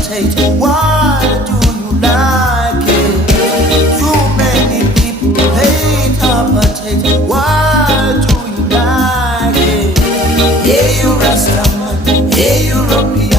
interpretate. Why do you like it? Too many people hate interpretate. Why do you like it? Hey, you Rastaman, hey, European.